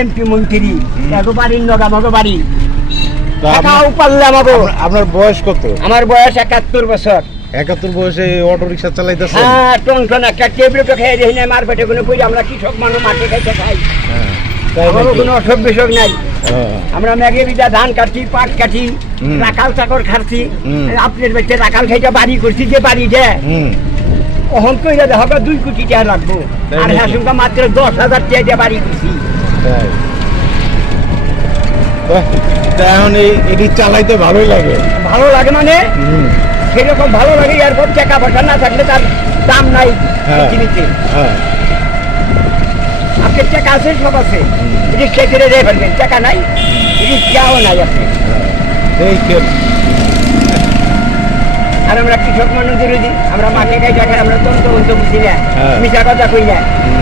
MP মন্ত্রী এগো বাড়ির নগামগো বাড়ি তো টাকাও পারলে আমাকে। আপনার বয়স কত? আমার বয়স 71 বছর। 71 বয়সে অটো রিক্সা চালাইতেছেন? হ্যাঁ, টন একটা টেবলেটও খেয়ে দেখি না, মার পেটে কোনো কই আমরা কৃষক মানুষ মাঠে খাইতে খাই, আমারও কোনো অসুখ বিসুখ নাই। আমরা ম্যাগে বিদা ধান কাটছি, পাট কাটি, রাখাল চাকর খাচ্ছি। আপনার বাড়িতে রাখাল খাইটা বাড়ি করছি, যে বাড়ি দেয় অহন কইরা হবে 2 কোটি টাকা লাগবো, আর হ্যাঁ সঙ্গে মাত্র 10,000 টাকা দিয়ে বাড়ি করছি। এখন এটি চালাইতে ভালোই লাগে? ভালো লাগে মানে সেরকম ভালো লাগে, এরপর টাকা পয়সা না থাকলে তার দাম নাই পৃথিবীতে। আপনার টাকা আছে, সব আছে, রিক্সা করে দিয়ে ফেলবেন, টাকা নাই, রিক্সাও নাই আপনি। আর আমরা কৃষক মানুষ বিরোধী, আমরা মাঠে খাই টাকা, আমরা তন্ত্র বলতে বুঝি না, মিশা কথা কই না।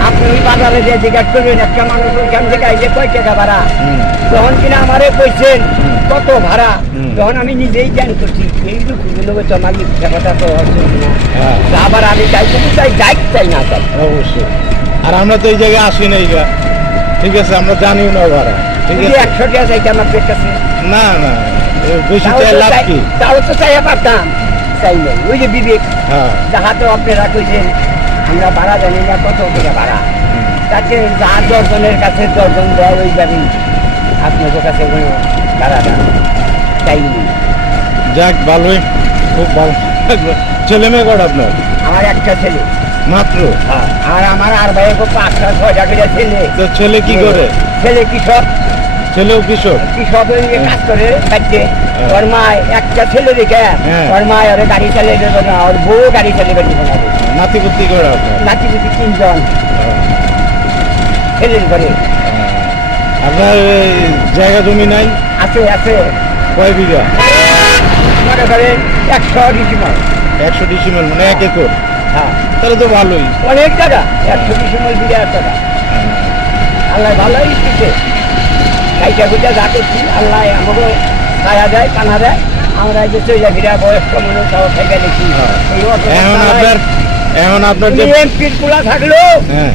আপনি ওই বাজারে যে জিজ্ঞাসা করবেন একটা মানুষ ওইখান থেকে আইলে কয় টাকা ভাড়া, তখন কিনা আমারে কইছেন কত ভাড়া, তখন আমি নিজেই জ্ঞান করছি এই দুঃখগুলো তো আমার মিথ্যা কথা তো না। আবার আমি চাইতে চাই, চাই না চাই অবশ্যই। আর আমরা তো এই জায়গায় আসি না, ঠিক আছে, আমরা জানিও না ভাড়া, ঠিক আছে। 100 টাকা চাইতে আমার পেট কাছে না না, বেশি চাই লাভ কি? তাও তো চাইয়া পারতাম, চাই নাই। ওই যে বিবেক যাহাতে আপনারা কইছেন আমরা ভাড়া জানি না কত টাকা ভাড়া, তাকে যা 10 জনের কাছে 10 জন দেয় ওই যাবি, আপনাদের কাছে কোনো ভাড়াটা চাইনি। যাক, ভালোই, খুব ভালো। ছেলে মেয়ে কটা আপনার? আমার একটা ছেলে মাত্র? আর আমার আর ভাই 5টা 6টা করে ছেলে। তো ছেলে কি করে? ছেলে কৃষক। ছেলেও কৃষক? কৃষক কাজ করে বাড়িতে। ওর মা একটা ছেলে রেখে, ওর মা ওর গাড়ি চালিয়ে দেবে না, ওর বউ গাড়ি চালিয়ে বেরিয়ে না। নাতি পুতি করে আপনার? নাতি পুতি 3 জন ছেলের ঘরে। আপনার জায়গা জমি নাই? আছে আছে। কয় বিঘা? মনে করেন 100 ডিসিমাল। 100 ডিসিমাল মানে 1 একর? হ্যাঁ, তাহলে তো ভালোই, অনেক টাকা। 100 ডিসিমাল বিঘা টাকা। আল্লাহ ভালোই দিচ্ছে, খাইটা খুঁজা যা করছি আল্লাহ আমাকে খায়া দেয়, কানা দেয়। আমরা যে চইলা ফিরা বয়স্ক মানুষ তাও খাইটা দেখি। এখন আপনার যে এমপির পোলা থাকলো,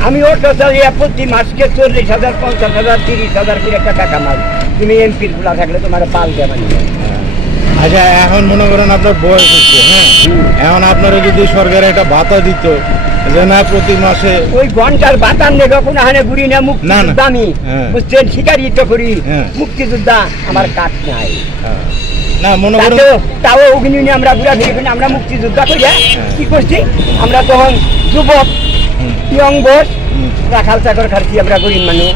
আমি অটো চালিয়ে প্রতি মাসকে 40,000 50,000 30,000 করে টাকা কামাই। তুমি এমপির পোলা থাকলে তোমার পাল দেবে। আচ্ছা, এখন মনে করেন আপনার বয়স হচ্ছে, হ্যাঁ, এখন আপনারা যদি সরকার একটা ভাতা দিত যে না প্রতি মাসে, ওই ঘন্টার ভাতার নেবে কোনো হানে ঘুরি না, মুক্তিযোদ্ধা আমি, বুঝছেন, শিকারিত করি, মুক্তিযোদ্ধা, আমার কাজ নাই। না মনে করেন তাও ওখানে আমরা ঘুরা ফিরে আমরা মুক্তিযোদ্ধা করি। কি করছি আমরা তখন যুবক ইয়ং বস, রাখাল চাকর খাচ্ছি আমরা, গরিব মানুষ।